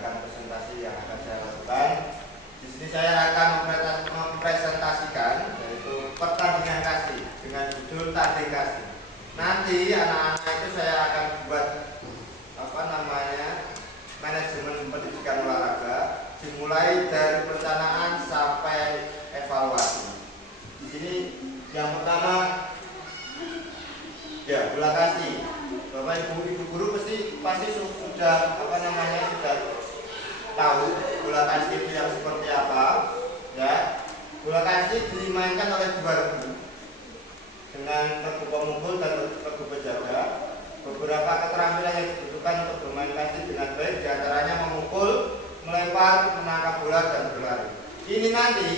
menggunakan presentasi yang akan saya lakukan. Di sini saya akan mempresentasikan yaitu pertandingan kasih dengan judul tanding kasih. Nanti anak-anak itu saya akan buat manajemen pendidikan olahraga dimulai dari perencanaan sampai evaluasi. Di sini yang pertama ya bola kasih. Bapak ibu guru pasti sudah sudah tahu bola kasih itu yang seperti apa ya. Bola kasih dimainkan oleh dua regu dengan regu pemukul dan regu penjaga. Beberapa keterampilan yang dibutuhkan untuk bermain kasih dengan baik diantaranya memukul, melempar, menangkap bola dan berlari. Ini nanti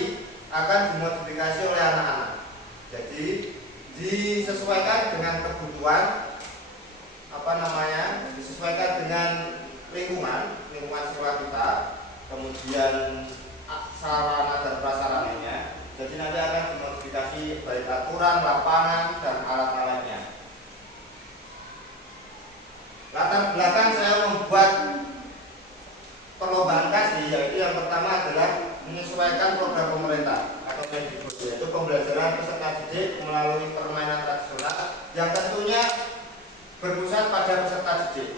akan dimodifikasi oleh anak-anak. Jadi disesuaikan dengan kebutuhan disesuaikan dengan lingkungan sekolah kita, kemudian sarana dan prasarananya. Jadi nanti akan dimodifikasi baik aturan, lapangan dan alat-alatnya. Latar belakang saya membuat perlombaan kasih yaitu yang pertama adalah menyesuaikan program pemerintah atau Mendikbud, yaitu pembelajaran peserta didik melalui permainan tradisional yang tentunya berpusat pada peserta didik.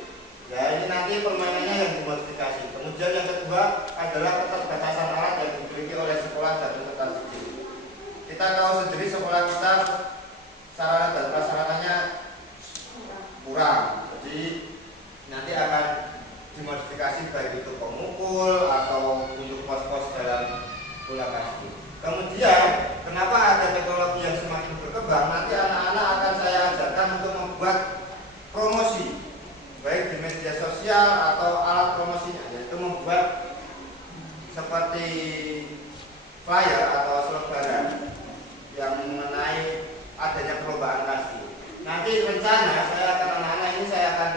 Ya, ini nanti permainannya yang dimodifikasi. Kemudian yang kedua adalah keterbatasan alat yang dimiliki oleh sekolah dan peserta didik. Kita tahu sendiri sekolah kita sarana dan prasarananya kurang. Jadi nanti akan dimodifikasi baik itu pemukul atau untuk pos-pos dalam bola kasih. Kemudian kenapa ada teknologi yang semakin berkembang? Nanti anak-anak akan saya ajarkan untuk membuat promosi baik di media sosial atau alat promosinya, yaitu membuat seperti flyer atau selebaran yang mengenai adanya perlombaan kasih. Nanti rencana anak-anak ini saya akan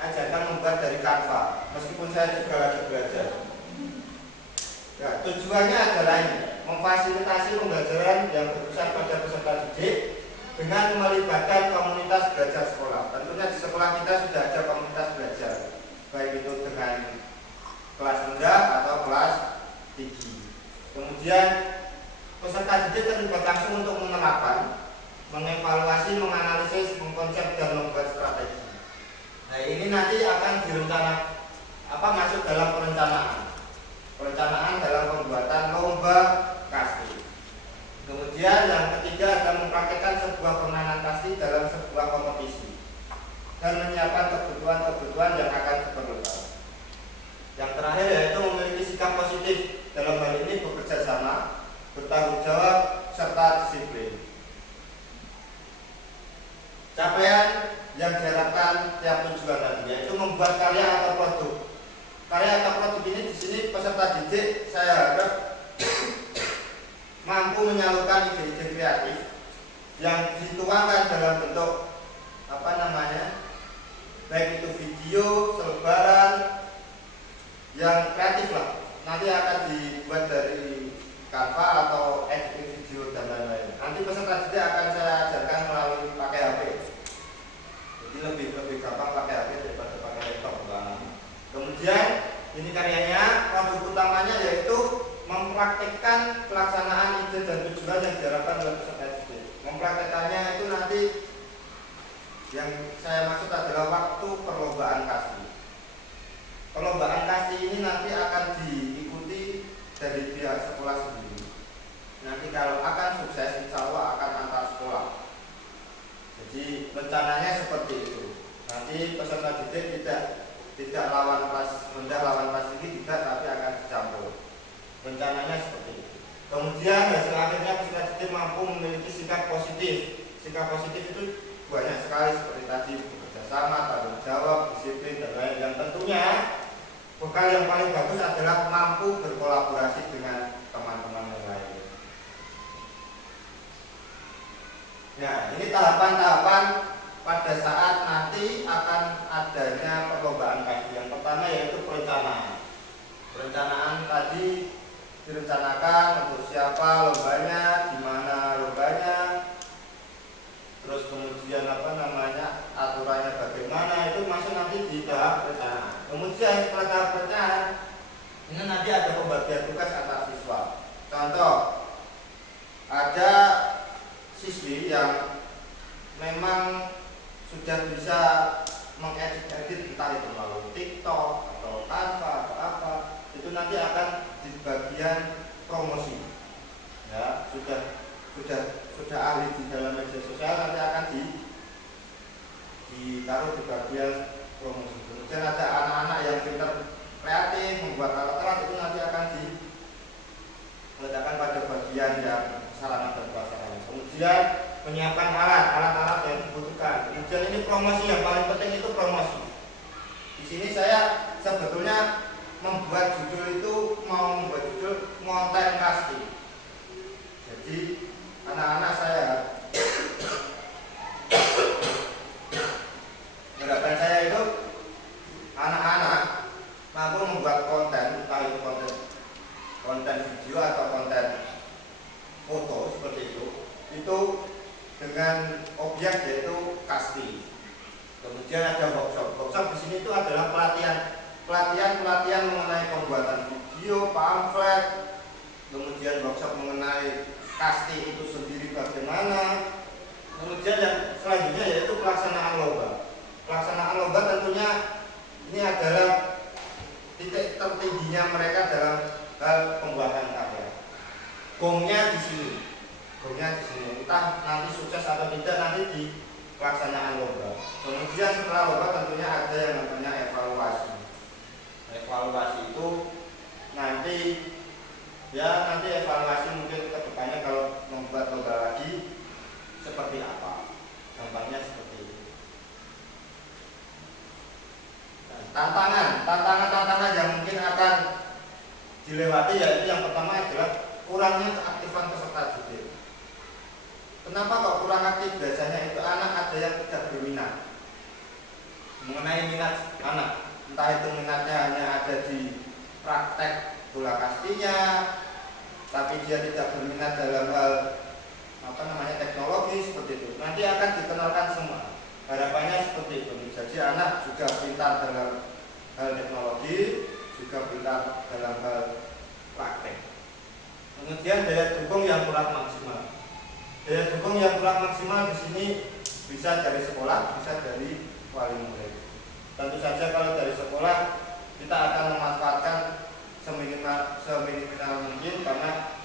ajarkan membuat dari Canva, meskipun saya juga lagi belajar. Ya, tujuannya adalah ini, memfasilitasi pembelajaran yang berpusat pada peserta didik dengan melibatkan komunitas belajar sekolah. Tentunya di sekolah kita sudah ada komunitas belajar, baik itu dengan kelas rendah atau kelas tinggi. Kemudian peserta didik terlibat langsung untuk menerapkan, mengevaluasi, menganalisis, mengkonsep dan membuat strategi. Nah, ini nanti akan masuk dalam perencanaan dalam pembuatan lomba kasih. Kemudian yang ketiga adalah mempraktikkan sebuah permainan kasih dalam sebuah kompetisi dan menyiapkan kebutuhan yang akan diperlukan. Yang terakhir yaitu memiliki sikap positif, dalam hal ini bekerja sama, bertanggung jawab serta disiplin. Capaian yang diharapkan tiap tujuan tadi yaitu membuat karya atau produk. Karya atau produk ini di sini peserta didik saya harap mampu menyalurkan ide-ide kreatif yang dituangkan dalam bentuk baik itu video, selebaran yang kreatif lah. Nanti akan dibuat dari Canva atau editing video dan lain-lain. Nanti peserta didik akan saya ajarkan melalui pakai HP. Jadi lebih gampang pakai HP daripada pakai laptop. Kemudian ini karyanya, produk utamanya yaitu mempraktikkan pelaksanaan ide dan tujuan yang diharapkan oleh peserta didik. Mempraktekannya itu nanti yang saya maksud adalah waktu perlombaan kasih. Perlombaan kasih ini nanti akan diikuti dari pihak sekolah sendiri. Nanti kalau akan sukses, insya Allah akan antar sekolah. Jadi rencananya seperti itu. Nanti peserta didik tidak lawan kelas rendah, lawan kelas tinggi tidak, tapi akan dicampur. Rencananya seperti itu. Kemudian hasil akhirnya peserta didik mampu memiliki sikap positif. Sikap positif itu banyak sekali seperti tadi, bekerja sama, tanggung jawab, disiplin dan lain. Yang tentunya bekal yang paling bagus adalah mampu berkolaborasi dengan teman-teman yang lain. Nah, ini tahapan-tahapan pada saat nanti akan adanya perlombaan kasih. Yang pertama yaitu perencanaan. Perencanaan tadi direncanakan untuk siapa lombanya, di mana lombanya, terus kemudian aturannya bagaimana, itu masuk nanti di tahap perencanaan. Kemudian setelah tahap perencanaan nanti akan di bagian promosi. Ya, sudah ahli di dalam media sosial, nanti akan ditaruh di bagian promosi. Kemudian ada anak-anak yang pintar kreatif membuat alat-alat, itu nanti akan diletakkan pada bagian yang sarana dan prasarana. Kemudian menyiapkan alat-alat yang dibutuhkan. Kemudian ini promosi, yang paling penting itu promosi. Di sini saya sebetulnya membuat judul itu mau membuat judul konten casting. Jadi anak-anak saya, harapan saya itu anak-anak mampu membuat konten, entah itu konten video atau konten foto seperti itu dengan objek yaitu casting. Kemudian ada workshop di sini itu adalah pelatihan mengenai pembuatan video, pamflet, kemudian workshop mengenai casting itu sendiri bagaimana. Kemudian yang selanjutnya yaitu pelaksanaan lomba. Pelaksanaan lomba tentunya ini adalah titik tertingginya mereka dalam hal pembuatan karya. Gongnya di sini. Entah nanti sukses atau tidak nanti di pelaksanaan lomba. Kemudian setelah lomba tentunya ada yang namanya evaluasi. Evaluasi itu nanti evaluasi mungkin kedepannya kalau membuat lomba lagi seperti apa, gampangnya seperti itu. Tantangan yang mungkin akan dilewati yaitu yang pertama adalah kurangnya keaktifan peserta didik. Kenapa kok kurang aktif? Biasanya itu anak ada yang tidak berminat. Mengenai minat anak, entah itu minatnya hanya ada di praktek bola kastinya, tapi dia tidak berminat dalam hal teknologi seperti itu. Nanti akan dikenalkan semua. Harapannya seperti itu. Jadi anak juga pintar dalam hal teknologi, juga pintar dalam hal praktek. Kemudian daya dukung yang kurang maksimal. Daya dukung yang kurang maksimal di sini bisa dari sekolah, bisa dari wali murid. Tentu saja kalau dari sekolah kita akan memanfaatkan seminimal mungkin karena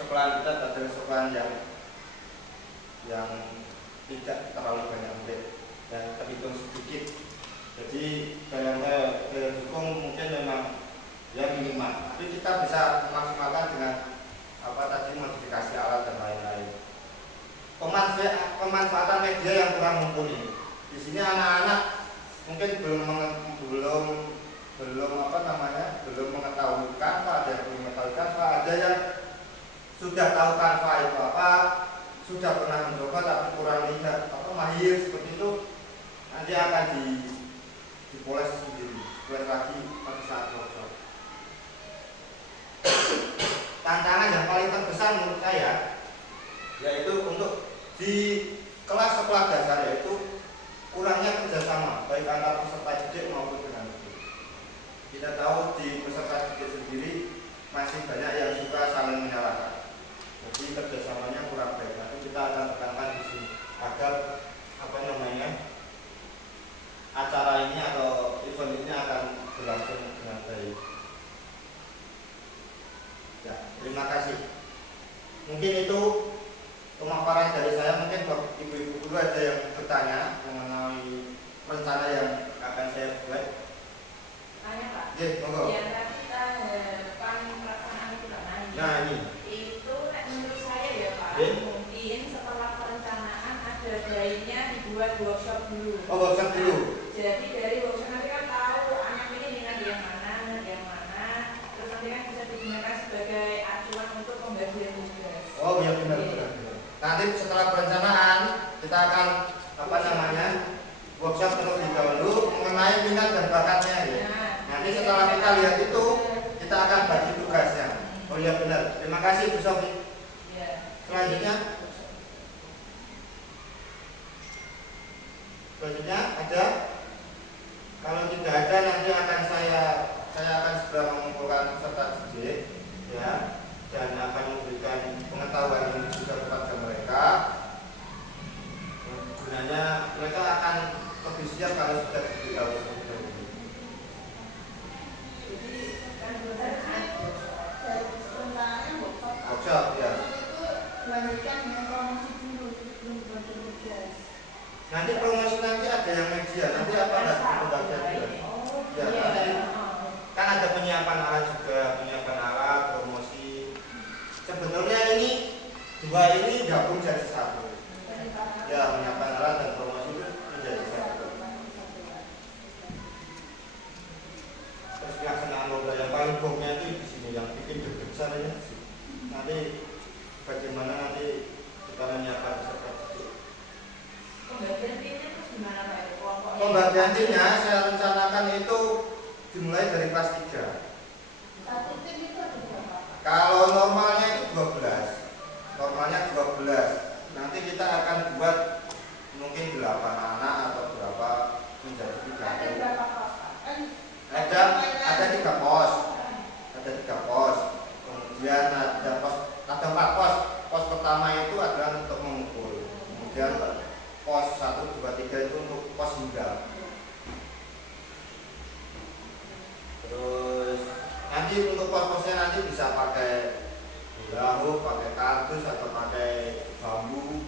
sekolah kita adalah sekolah yang tidak terlalu banyak murid dan terhitung sedikit. Jadi daya dukung mungkin memang minimal. Tapi kita bisa memaksimalkan dengan modifikasi alat dan lain-lain. Pemanfaatan media yang kurang mumpuni. Di sini anak-anak mungkin belum mengetahui Canva, ada yang belum mengetahui Canva, ada yang sudah tahu Canva itu apa, sudah pernah mencoba tapi kurang lihat mahir seperti itu, nanti akan dipoles sendiri, poles lagi pada saat workshop. Tantangan yang paling terbesar menurut saya yaitu untuk di kelas sekolah dasar yaitu kurangnya kerjasama baik antar peserta didik maupun dengan guru. Kita tahu di peserta didik sendiri masih banyak yang suka saling menyalahkan. Jadi kerjasamanya kurang baik. Nanti kita akan tekankan di sini agar acara ini atau event ini akan berlangsung dengan baik. Ya, terima kasih. Mungkin itu pemaparan dari saya. Mungkin ibu-ibu dulu ada yang bertanya mengenai rencana yang akan saya buat. Tanya Pak. Iya, monggo. Ya, kita harapan pelaksanaan itu Pak Nani. Nah ini. Itu menurut saya ya Pak, mungkin setelah perencanaan ada baiknya dibuat workshop dulu. Oh, workshop dulu. Jadi dari workshop nanti kan tahu anak ini minat yang mana, terus nanti kan bisa digunakan sebagai acuan untuk pembagian tugas. Oh iya benar. Nanti setelah perencanaan kita akan workshop terlebih dahulu mengenai minat dan bakatnya ya. Nanti setelah kita lihat itu kita akan bagi tugasnya. Oh iya benar. Terima kasih Bu Sofi. Selanjutnya ada. Kalau tidak ada nanti akan saya akan segera mengumpulkan peserta didik ya, dan akan memberikan pengetahuan ini juga kepada mereka. Gunanya mereka akan lebih siap kalau sudah diberitahu. Jadi kan yang media nanti apa enggak itu bagian juga. Ya, nanti kan ada penyiapan alat juga, penyiapan alat, promosi. Sebenarnya ini dua ini gabung jadi satu. Ya, menyiapkan alat dan promosi itu menjadi satu. Terus pelaksanaan lomba yang paling bomnya itu di sini yang bikin besar ini. Nanti bagaimana nanti kita menyiapkan peserta didik. Pembagian timnya terus gimana Pak? Kelompoknya? Pembagian timnya saya rencanakan itu dimulai dari kelas 3. Satu tim itu ada berapa? Kalau normalnya itu 12. Normalnya 12. Nanti kita akan buat mungkin 8 anak atau berapa menjadi 3 Ada tim. berapa kakak? Kan Ada 3 pos. Ada 3 pos. Kemudian ada 4 pos. Pos pertama itu adalah untuk mengukur. Kemudian pos 1, 2, 3 itu untuk pos hinggap. Terus nanti untuk pos-posnya nanti bisa pakai hula hoop, pakai kardus atau pakai bambu